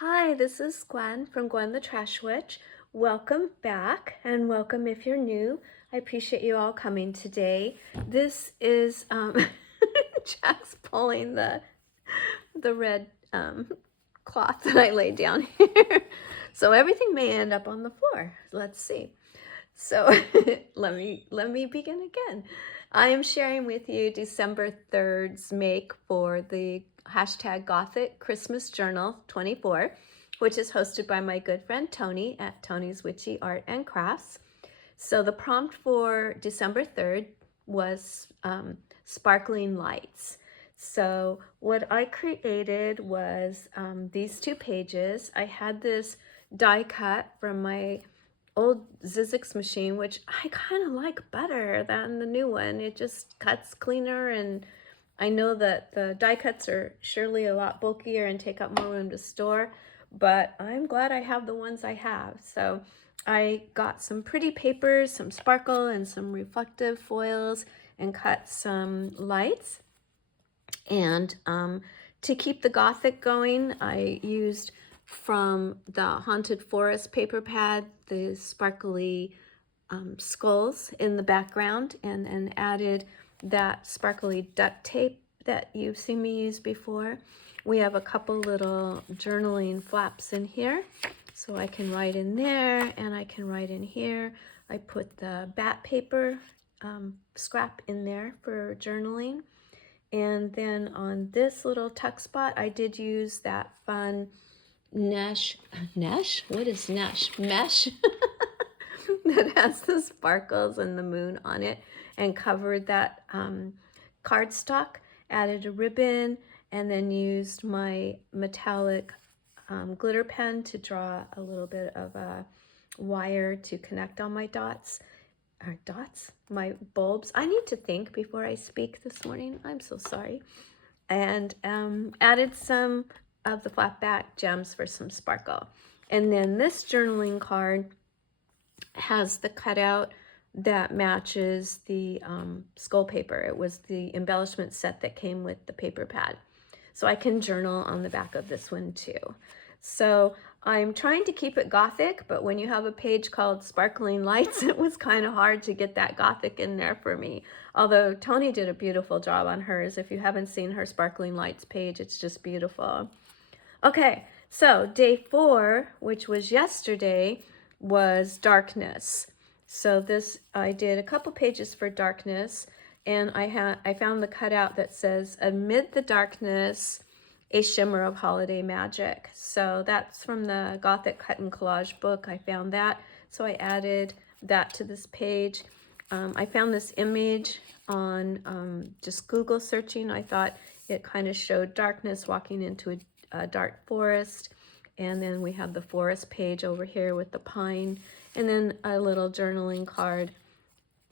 Hi, this is Gwen from Gwen the Trash Witch. Welcome back and welcome if you're new. I appreciate you all coming today. This is Jack's pulling the red cloth that I laid down here. So everything may end up on the floor. Let's see. So let me begin again. I am sharing with you December 3rd's make for the hashtag Gothic Christmas Journal 24, which is hosted by my good friend Tony at Tony's Witchy Art and Crafts. So the prompt for December 3rd was sparkling lights. So what I created was these two pages. I had this die cut from my old Zizix machine, which I kind of like better than the new one. It just cuts cleaner, and I know that the die cuts are surely a lot bulkier and take up more room to store, but I'm glad I have the ones I have. So I got some pretty papers, some sparkle and some reflective foils, and cut some lights. And to keep the Gothic going, I used from the Haunted Forest paper pad the sparkly skulls in the background, and added that sparkly duct tape that you've seen me use before. We have a couple little journaling flaps in here, so I can write in there and I can write in here. I put the bat paper scrap in there for journaling. And then on this little tuck spot, I did use that fun mesh. What is mesh? Mesh that has the sparkles and the moon on it, and covered that cardstock, added a ribbon, and then used my metallic glitter pen to draw a little bit of a wire to connect all my my bulbs. I need to think before I speak this morning. I'm so sorry. And added some of the flat back gems for some sparkle. And then this journaling card has the cutout that matches the skull paper. It was the embellishment set that came with the paper pad. So I can journal on the back of this one too. So I'm trying to keep it Gothic, but when you have a page called Sparkling Lights, it was kind of hard to get that Gothic in there for me. Although Tony did a beautiful job on hers. If you haven't seen her Sparkling Lights page, it's just beautiful. Okay, so day 4, which was yesterday, was darkness. So this, I did a couple pages for darkness, and I found the cutout that says, amid the darkness, a shimmer of holiday magic. So that's from the Gothic Cut and Collage book. I found that, so I added that to this page. I found this image on just Google searching. I thought it kind of showed darkness walking into a dark forest. And then we have the forest page over here with the pine, and then a little journaling card,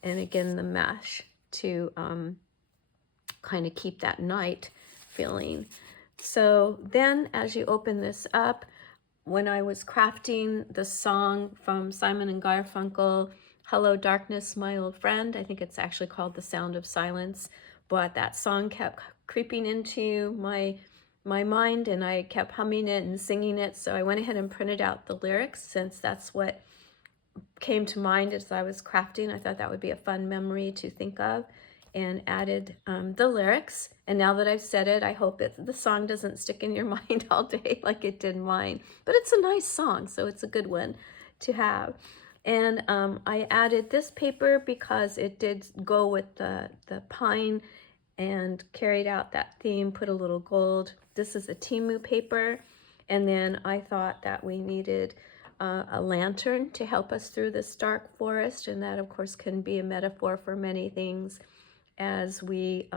and again the mesh to kind of keep that night feeling. So then as you open this up, when I was crafting the song from Simon and Garfunkel, Hello Darkness, My Old Friend, I think it's actually called The Sound of Silence, but that song kept creeping into my mind, and I kept humming it and singing it. So I went ahead and printed out the lyrics, since that's what came to mind as I was crafting. I thought that would be a fun memory to think of, and added the lyrics. And now that I've said it, I hope the song doesn't stick in your mind all day like it did mine. But it's a nice song, so it's a good one to have. And I added this paper because it did go with the pine and carried out that theme, put a little gold. This is a Timu paper. And then I thought that we needed a lantern to help us through this dark forest. And that, of course, can be a metaphor for many things as we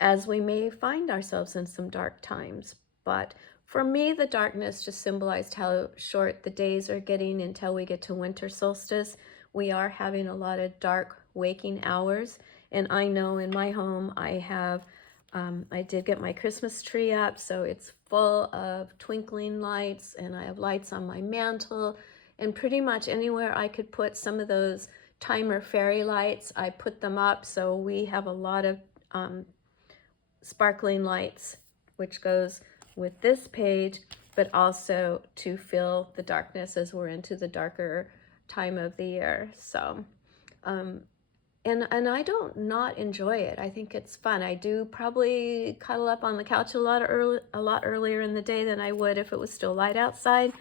may find ourselves in some dark times. But for me, the darkness just symbolized how short the days are getting until we get to winter solstice. We are having a lot of dark waking hours. And I know in my home, I did get my Christmas tree up, so it's full of twinkling lights, and I have lights on my mantle, and pretty much anywhere I could put some of those timer fairy lights, I put them up. So we have a lot of sparkling lights, which goes with this page, but also to feel the darkness as we're into the darker time of the year. So, and I don't not enjoy it. I think it's fun. I do probably cuddle up on the couch a lot earlier in the day than I would if it was still light outside,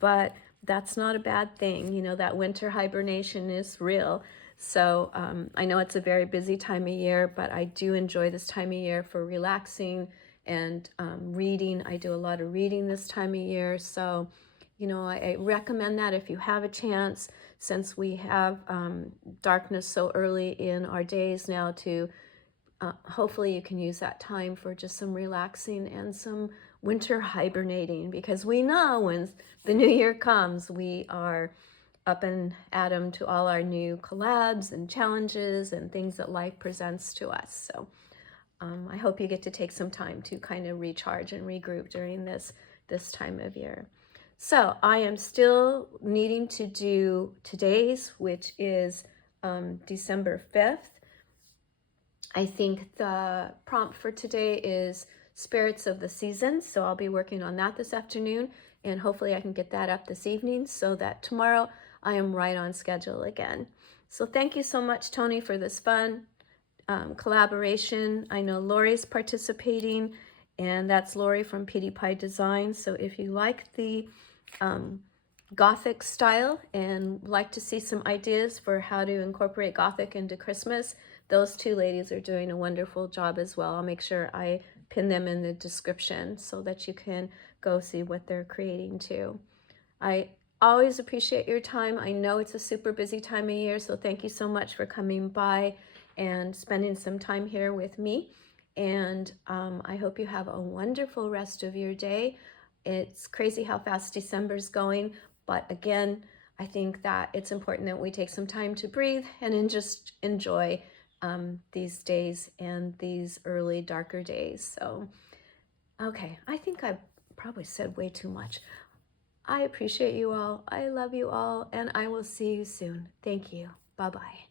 but that's not a bad thing. You know, that winter hibernation is real. So I know it's a very busy time of year, but I do enjoy this time of year for relaxing and reading. I do a lot of reading this time of year. So, you know, I recommend that if you have a chance, since we have darkness so early in our days now, to hopefully you can use that time for just some relaxing and some winter hibernating, because we know when the new year comes, we are up and at 'em to all our new collabs and challenges and things that life presents to us. So I hope you get to take some time to kind of recharge and regroup during this time of year. So I am still needing to do today's, which is December 5th. I think the prompt for today is Spirits of the Season. So I'll be working on that this afternoon, and hopefully I can get that up this evening so that tomorrow I am right on schedule again. So thank you so much, Tony, for this fun collaboration. I know Lori's participating, and that's Lori from Petey Pie Design. So if you like the Gothic style and like to see some ideas for how to incorporate Gothic into Christmas, those two ladies are doing a wonderful job as well. I'll make sure I pin them in the description so that you can go see what they're creating too. I always appreciate your time. I know it's a super busy time of year, so thank you so much for coming by and spending some time here with me. And I hope you have a wonderful rest of your day. It's crazy how fast December's going, but again, I think that it's important that we take some time to breathe and just enjoy these days and these early darker days. So, okay, I think I've probably said way too much. I appreciate you all. I love you all, and I will see you soon. Thank you. Bye-bye.